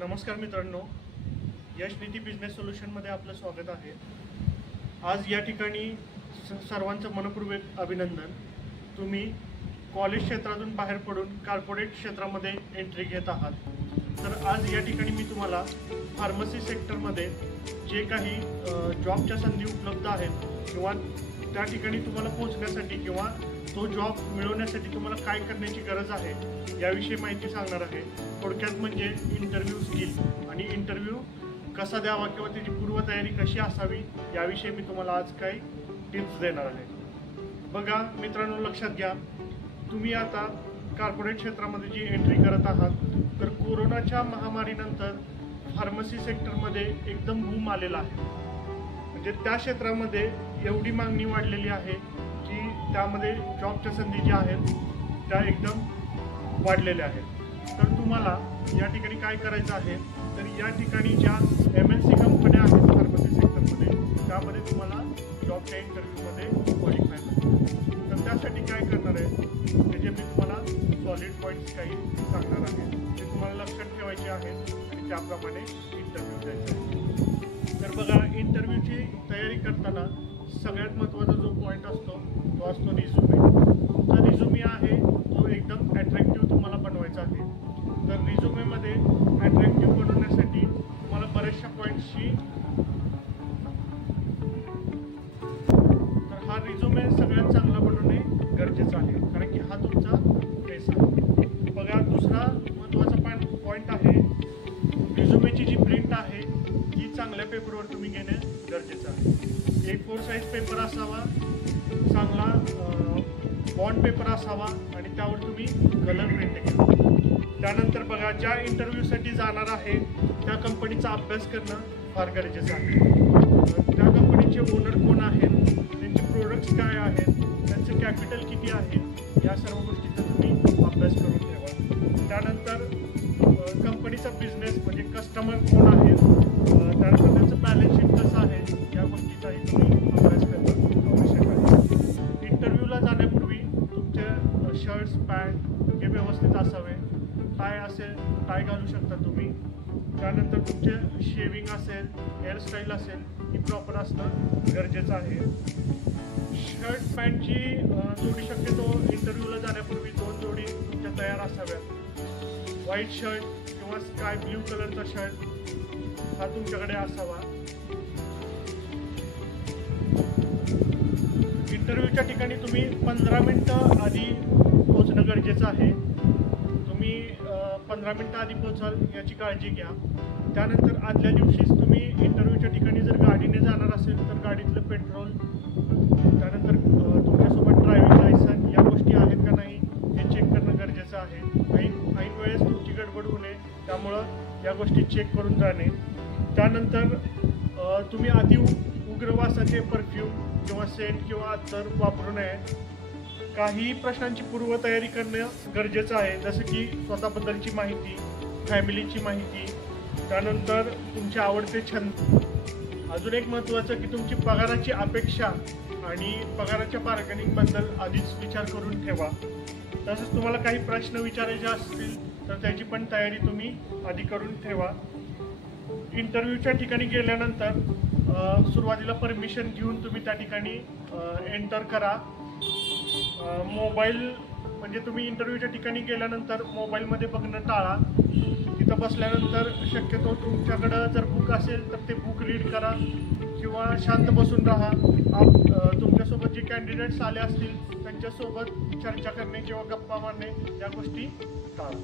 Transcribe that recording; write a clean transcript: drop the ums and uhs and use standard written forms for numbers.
नमस्कार मित्रांनो, यशनिधी बिझनेस सोल्युशनमध्ये आपलं स्वागत आहे। आज या ठिकाणी सर्वांचं मनपूर्वक अभिनंदन। तुम्ही कॉलेज क्षेत्रातून बाहेर पडून कॉर्पोरेट क्षेत्रामध्ये एंट्री घेत आहात। तर आज या ठिकाणी मी तुम्हाला फार्मसी सेक्टरमध्ये जे काही जॉबच्या संधी उपलब्ध आहेत किंवा त्या ठिकाणी तुम्हाला पोहोचण्यासाठी किंवा तो जॉब मिळवण्यासाठी तुम्हाला काय करण्याची गरज आहे याविषयी माहिती सांगणार आहे। थोडक्यात म्हणजे इंटरव्ह्यू स्किल आणि इंटरव्ह्यू कसा द्यावा किंवा त्याची पूर्वतयारी कशी असावी याविषयी मी तुम्हाला आज काही टिप्स देणार आहे। बघा मित्रांनो, लक्षात घ्या, तुम्ही आता कॉर्पोरेट क्षेत्रामध्ये जी एंट्री करत आहात तर कोरोनाच्या महामारीनंतर फार्मसी सेक्टरमध्ये एकदम बूम आलेला आहे। म्हणजे त्या क्षेत्रामध्ये एवढी मागणी वाढलेली आहे की त्यामध्ये जॉबच्या संधी ज्या आहेत त्या एकदम वाढलेल्या आहेत। तर तुम्हाला या ठिकाणी काय करायचं आहे, तर या ठिकाणी ज्या MNC कंपन्या आहेत फार्मसी सेक्टरमध्ये त्यामध्ये तुम्हाला जॉबच्या इंटरव्ह्यूमध्ये क्वालिफाय करायचं। तर त्यासाठी काय करणार आहे म्हणजे मी तुम्हाला सॉलिड पॉईंट्स काही सांगणार आहे, ते तुम्हाला लक्षात ठेवायचे आहेत आणि त्याप्रमाणे इंटरव्ह्यू द्यायचा आहे। तर बघा, इंटरव्ह्यूची तयारी करताना सगळ्यात महत्त्वाचा जो पॉईंट असतो तो असतो रिझ्युमे। तुमचा रिझ्युमे आहे तो एकदम अट्रॅक्टिव्ह तुम्हाला बनवायचा आहे। तर रिझ्युमेमध्ये अट्रॅक्टिव्ह बनवण्यासाठी तुम्हाला बऱ्याचशा पॉईंट्सची तर हा रिझ्युमे सगळ्यात चांगला बनवणे गरजेचं आहे, कारण की हा तुमचा फेस आहे। बघा, दुसरा महत्त्वाचा पॉईंट आहे रिझ्युमेची जी प्रिंट आहे ती चांगल्या पेपरवर तुम्ही घेणे गरजेचं आहे। A4 साईज पेपर असावा, चांगला बॉन्ड पेपर असावा आणि त्यावर तुम्ही कलर प्रिंट घ्या। त्यानंतर बघा, ज्या इंटरव्ह्यूसाठी जाणार आहे त्या कंपनीचा अभ्यास करणं फार गरजेचं आहे। त्या कंपनीचे ओनर कोण आहेत, त्यांचे प्रोडक्ट्स काय आहेत, त्यांचं कॅपिटल किती आहे, या सर्व गोष्टीचा तुम्ही अभ्यास करून ठेवा। त्यानंतर कंपनीचा बिझनेस म्हणजे कस्टमर कोण आहेत, त्यानंतर त्यांचं बॅलन्स शीट कसं आहे या गोष्टीचाही तुम्ही अभ्यास करणं आवश्यक आहे। इंटरव्ह्यूला जाण्यापूर्वी तुमचे शर्ट्स पॅन्ट हे व्यवस्थित असावे, टाय असेल टाय घालू शकता तुम्ही। त्यानंतर तुमचे शेविंग असेल, हेअरस्टाईल असेल ही प्रॉपर असणं गरजेचं आहे। शर्ट पॅन्टची जोडी शक्यतो इंटरव्ह्यूला जाण्यापूर्वी 2 जोडी तुमच्या तयार असाव्यात। व्हाईट शर्ट किंवा स्काय ब्ल्यू कलरचा शर्ट हा तुमच्याकडे असावा। इंटरव्ह्यूच्या ठिकाणी तुम्ही 15 मिनिटं आधी पोहोचणं गरजेचं आहे। तुम्ही 15 मिनिटं आधी पोहोचाल याची काळजी घ्या। त्यानंतर आदल्या दिवशीच तुम्ही इंटरव्ह्यूच्या ठिकाणी जर गाडीने जाणार असेल तर गाडीतलं पेट्रोल, त्यानंतर तुमच्यासोबत ड्रायव्हिंग लायसन या गोष्टी आहेत का नाही हे चेक करणं गरजेचं आहे। ऐन वेळेस तुमची गडबड होऊ नये त्यामुळं या गोष्टी चेक करून जाणे। त्यानंतर तुम्ही अति उग्र वासाचे परफ्यूम किंवा सेंट किंवा अत्तर वापरू नये। काही प्रश्नांची पूर्वतयारी करणं गरजेचं आहे, जसं की स्वतःबद्दलची माहिती, फॅमिलीची माहिती, त्यानंतर तुमचे आवडते छंद। अजून एक महत्त्वाचं की तुमची पगाराची अपेक्षा आणि पगाराच्या बार्गेनिंगबद्दल आधीच विचार करून ठेवा। तसंच तुम्हाला काही प्रश्न विचारायचे असतील तर त्याची पण तयारी तुम्ही आधी करून ठेवा। इंटरव्ह्यूच्या ठिकाणी गेल्यानंतर सुरुवातीला परमिशन घेऊन तुम्ही त्या ठिकाणी एंटर करा। मोबाईल म्हणजे तुम्ही इंटरव्ह्यूच्या ठिकाणी गेल्यानंतर मोबाईलमध्ये बघणं टाळा। तिथं बसल्यानंतर शक्यतो तुमच्याकडं जर बुक असेल तर ते बुक रीड करा किंवा शांत बसून राहा। तुमच्यासोबत जे कॅन्डिडेट्स आले असतील त्यांच्यासोबत चर्चा करणे किंवा गप्पा मारणे या गोष्टी टाळा।